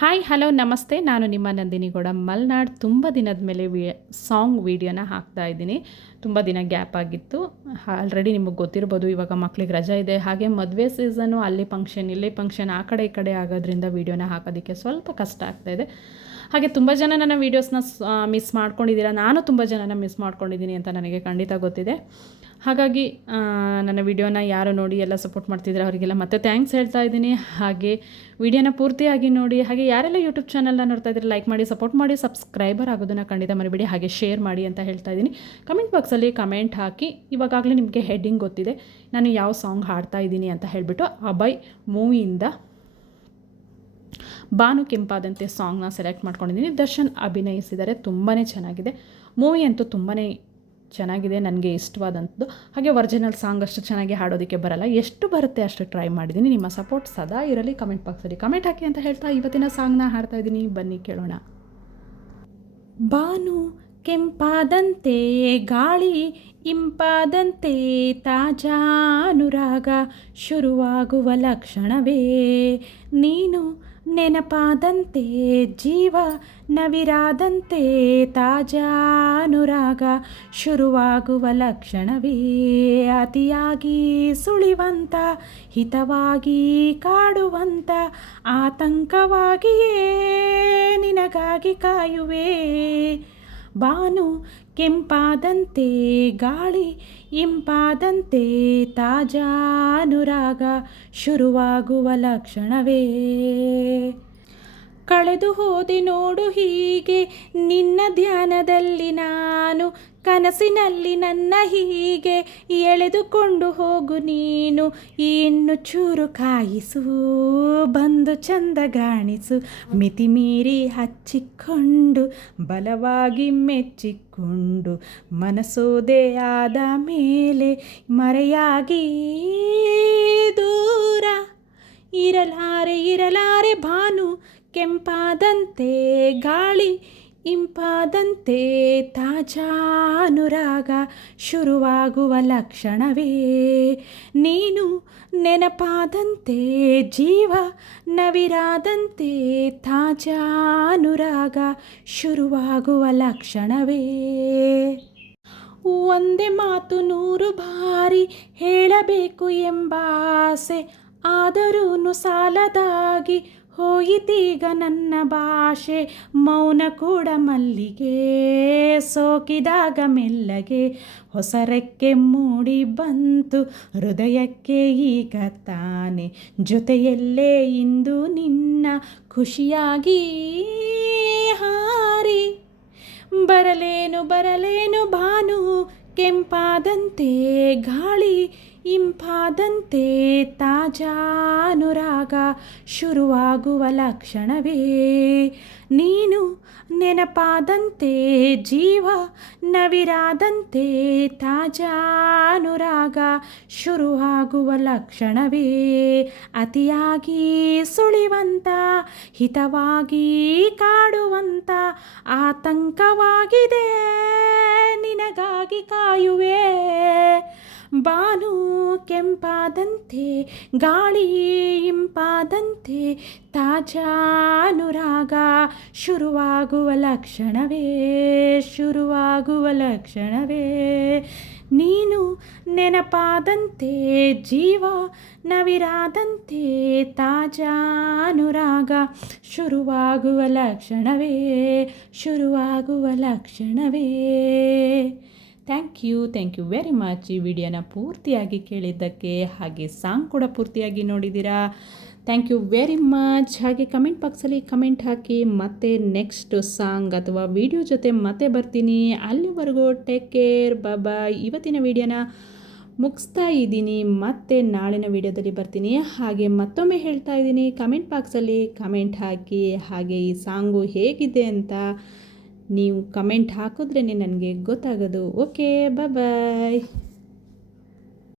Hi hello ನಮಸ್ತೆ. ನಾನು ನಿಮ್ಮ ನಂದಿನಿ ಗೌಡ ಮಲ್ನಾಡ್. ತುಂಬ ದಿನದ ಮೇಲೆ ಸಾಂಗ್ ವೀಡಿಯೋನ ಹಾಕ್ತಾಯಿದ್ದೀನಿ. ತುಂಬ ದಿನ ಗ್ಯಾಪ್ ಆಗಿತ್ತು. ಆಲ್ರೆಡಿ ನಿಮಗೆ ಗೊತ್ತಿರ್ಬೋದು, ಇವಾಗ ಮಕ್ಳಿಗೆ ರಜೆ ಇದೆ. ಹಾಗೆ ಮದುವೆ ಸೀಸನು, ಅಲ್ಲಿ ಫಂಕ್ಷನ್ ಇಲ್ಲಿ ಫಂಕ್ಷನ್, ಆ ಕಡೆ ಈ ಕಡೆ ಆಗೋದ್ರಿಂದ ವೀಡಿಯೋನ ಹಾಕೋದಕ್ಕೆ ಸ್ವಲ್ಪ ಕಷ್ಟ ಆಗ್ತಾಯಿದೆ. ಹಾಗೆ ತುಂಬ ಜನ ನನ್ನ ವೀಡಿಯೋಸ್ನ ಮಿಸ್ ಮಾಡ್ಕೊಂಡಿದ್ದೀರಾ. ನಾನು ತುಂಬ ಜನನ ಮಿಸ್ ಮಾಡ್ಕೊಂಡಿದ್ದೀನಿ ಅಂತ ನನಗೆ ಖಂಡಿತ ಗೊತ್ತಿದೆ. ಹಾಗಾಗಿ ನನ್ನ ವಿಡಿಯೋನ ಯಾರು ನೋಡಿ ಎಲ್ಲ ಸಪೋರ್ಟ್ ಮಾಡ್ತಿದ್ದಾರೆ ಅವರಿಗೆಲ್ಲ ಮತ್ತೆ ಥ್ಯಾಂಕ್ಸ್ ಹೇಳ್ತಾ ಇದ್ದೀನಿ. ಹಾಗೆ ವಿಡಿಯೋನ ಪೂರ್ತಿಯಾಗಿ ನೋಡಿ. ಹಾಗೆ ಯಾರೆಲ್ಲ ಯೂಟ್ಯೂಬ್ ಚಾನಲ್ನ ನೋಡ್ತಾ ಇದ್ದಾರೆ ಲೈಕ್ ಮಾಡಿ, ಸಪೋರ್ಟ್ ಮಾಡಿ, ಸಬ್ಸ್ಕ್ರೈಬರ್ ಆಗೋದನ್ನು ಖಂಡಿತ ಮರಿಬೇಡಿ. ಹಾಗೆ ಶೇರ್ ಮಾಡಿ ಅಂತ ಹೇಳ್ತಾ ಇದ್ದೀನಿ. ಕಮೆಂಟ್ ಬಾಕ್ಸಲ್ಲಿ ಕಮೆಂಟ್ ಹಾಕಿ. ಇವಾಗಲೇ ನಿಮಗೆ ಹೆಡ್ಡಿಂಗ್ ಗೊತ್ತಿದೆ ನಾನು ಯಾವ ಸಾಂಗ್ ಹಾಡ್ತಾ ಇದ್ದೀನಿ ಅಂತ ಹೇಳಿಬಿಟ್ಟು. ಅಭಯ್ ಮೂವಿಯಿಂದ ಬಾನು ಕೆಂಪಾದಂತೆ ಸಾಂಗ್ನ ಸೆಲೆಕ್ಟ್ ಮಾಡ್ಕೊಂಡಿದ್ದೀನಿ. ದರ್ಶನ್ ಅಭಿನಯಿಸಿದ್ದಾರೆ. ತುಂಬಾ ಚೆನ್ನಾಗಿದೆ ಮೂವಿ ಅಂತೂ, ತುಂಬಾ ಚೆನ್ನಾಗಿದೆ, ನನಗೆ ಇಷ್ಟವಾದಂಥದ್ದು. ಹಾಗೆ ಒರಿಜಿನಲ್ ಸಾಂಗ್ ಅಷ್ಟು ಚೆನ್ನಾಗಿ ಹಾಡೋದಕ್ಕೆ ಬರಲ್ಲ, ಎಷ್ಟು ಬರುತ್ತೆ ಅಷ್ಟು ಟ್ರೈ ಮಾಡಿದ್ದೀನಿ. ನಿಮ್ಮ ಸಪೋರ್ಟ್ ಸದಾ ಇರಲಿ. ಕಮೆಂಟ್ ಬಾಕ್ಸಲ್ಲಿ ಕಮೆಂಟ್ ಹಾಕಿ ಅಂತ ಹೇಳ್ತಾ ಇವತ್ತಿನ ಸಾಂಗ್ನ ಹಾಡ್ತಾ ಇದ್ದೀನಿ. ಬನ್ನಿ ಕೇಳೋಣ. ಬಾನು ಕೆಂಪಾದಂತೆ, ಗಾಳಿ ಇಂಪಾದಂತೆ, ತಾಜಾ ಅನುರಾಗ ಶುರುವಾಗುವ ಲಕ್ಷಣವೇ, ನೀನು ನೆನಪಾದಂತೆ, ಜೀವ ನವಿರಾದಂತೆ, ತಾಜಾ ಅನುರಾಗ ಶುರುವಾಗುವ ಲಕ್ಷಣವೇ, ಅತಿಯಾಗಿ ಸುಳಿವಂತ, ಹಿತವಾಗಿ ಕಾಡುವಂತ, ಆತಂಕವಾಗಿಯೇ ನಿನಗಾಗಿ ಕಾಯುವೆ. ಬಾನು ಕೆಂಪಾದಂತೆ, ಗಾಳಿ ಇಂಪಾದಂತೆ, ತಾಜಾ ಅನುರಾಗ ಶುರುವಾಗುವ ಲಕ್ಷಣವೇ. ಕಳೆದು ಹೋದೆ ನೋಡು ಹೀಗೆ ನಿನ್ನ ಧ್ಯಾನದಲ್ಲಿ ನಾನು, ಕನಸಿನಲ್ಲಿ ನನ್ನ ಹೀಗೆ ಎಳೆದುಕೊಂಡು ಹೋಗು ನೀನು. ಇನ್ನು ಚೂರು ಕಾಯಿಸು, ಬಂದು ಚಂದಗಾಣಿಸು, ಮಿತಿ ಮೀರಿ ಹಚ್ಚಿಕೊಂಡು ಬಲವಾಗಿ ಮೆಚ್ಚಿಕೊಂಡು, ಮನಸೋದೆ ಆದ ಮೇಲೆ ಮರೆಯಾಗಿ ದೂರ ಇರಲಾರೆ. ಬಾನು ಕೆಂಪಾದಂತೆ, ಗಾಳಿ ಇಂಪಾದಂತೆ, ತಾಜಾ ಅನುರಾಗ ಶುರುವಾಗುವ ಲಕ್ಷಣವೇ, ನೀನು ನೆನಪಾದಂತೆ, ಜೀವ ನವಿರಾದಂತೆ, ತಾಜಾ ಅನುರಾಗ ಶುರುವಾಗುವ ಲಕ್ಷಣವೇ. ಒಂದೇ ಮಾತು 100 ಬಾರಿ ಹೇಳಬೇಕು ಎಂಬ ಆಸೆ, ಆದರೂ ಸಾಲದಾಗಿ ಹೋಯಿತೀಗ ನನ್ನ ಭಾಷೆ. ಮೌನ ಕೂಡ ಮಲ್ಲಿಗೆ ಸೋಕಿದಾಗ ಮೆಲ್ಲಗೆ, ಹೊಸರೆಕ್ಕೆ ಮೂಡಿ ಬಂತು ಹೃದಯಕ್ಕೆ ಈಗ ತಾನೆ. ಜೊತೆಯಲ್ಲೇ ಇಂದು ನಿನ್ನ ಖುಷಿಯಾಗಿ ಹಾರಿ ಬರಲೇನು ಬಾನು ಕೆಂಪಾದಂತೆ, ಗಾಳಿ ಇಂಪಾದಂತೆ, ತಾಜಾ ಅನುರಾಗ ಶುರುವಾಗುವ ಲಕ್ಷಣವೇ, ನೀನು ನೆನಪಾದಂತೆ, ಜೀವ ನವಿರಾದಂತೆ, ತಾಜಾ ಅನುರಾಗ ಶುರುವಾಗುವ ಲಕ್ಷಣವೇ, ಅತಿಯಾಗಿ ಸುಳಿವಂತ, ಹಿತವಾಗಿ ಕಾಡುವಂತ, ಆತಂಕವಾಗಿದೆ ನಿನಗಾಗಿ ಕಾಯುವೆ. ಬಾನು ಕೆಂಪಾದಂತೆ, ಗಾಳಿ ಇಂಪಾದಂತೆ, ತಾಜಾ ಅನುರಾಗ ಶುರುವಾಗುವ ಲಕ್ಷಣವೇ, ನೀನು ನೆನಪಾದಂತೆ, ಜೀವ ನವಿರಾದಂತೆ, ತಾಜಾ ಅನುರಾಗ ಶುರುವಾಗುವ ಲಕ್ಷಣವೇ. ಥ್ಯಾಂಕ್ ಯು ವೆರಿ ಮಚ್ ಈ ವಿಡಿಯೋನ ಪೂರ್ತಿಯಾಗಿ ಕೇಳಿದ್ದಕ್ಕೆ. ಹಾಗೆ ಸಾಂಗ್ ಕೂಡ ಪೂರ್ತಿಯಾಗಿ ನೋಡಿದ್ದೀರಾ. Thank you very much. ಹಾಗೆ ಕಮೆಂಟ್ ಬಾಕ್ಸಲ್ಲಿ ಕಮೆಂಟ್ ಹಾಕಿ. ಮತ್ತೆ ನೆಕ್ಸ್ಟ್ ಸಾಂಗ್ ಅಥವಾ ವಿಡಿಯೋ ಜೊತೆ ಮತ್ತೆ ಬರ್ತೀನಿ. ಅಲ್ಲಿವರೆಗೂ ಟೇಕ್ ಕೇರ್, ಬಾಯ್. ಇವತ್ತಿನ ವಿಡಿಯೋನ ಮುಗಿಸ್ತಾ ಇದ್ದೀನಿ. ಮತ್ತೆ ನಾಳಿನ ವಿಡಿಯೋದಲ್ಲಿ ಬರ್ತೀನಿ. ಹಾಗೆ ಮತ್ತೊಮ್ಮೆ ಹೇಳ್ತಾ ಇದ್ದೀನಿ, ಕಮೆಂಟ್ ಬಾಕ್ಸಲ್ಲಿ ಕಮೆಂಟ್ ಹಾಕಿ. ಹಾಗೆ ಈ ಸಾಂಗು ಹೇಗಿದೆ ಅಂತ ನೀವು ಕಮೆಂಟ್ ಹಾಕಿದ್ರೇ ನನಗೆ ಗೊತ್ತಾಗೋದು. ಓಕೆ, ಬಾಯ್.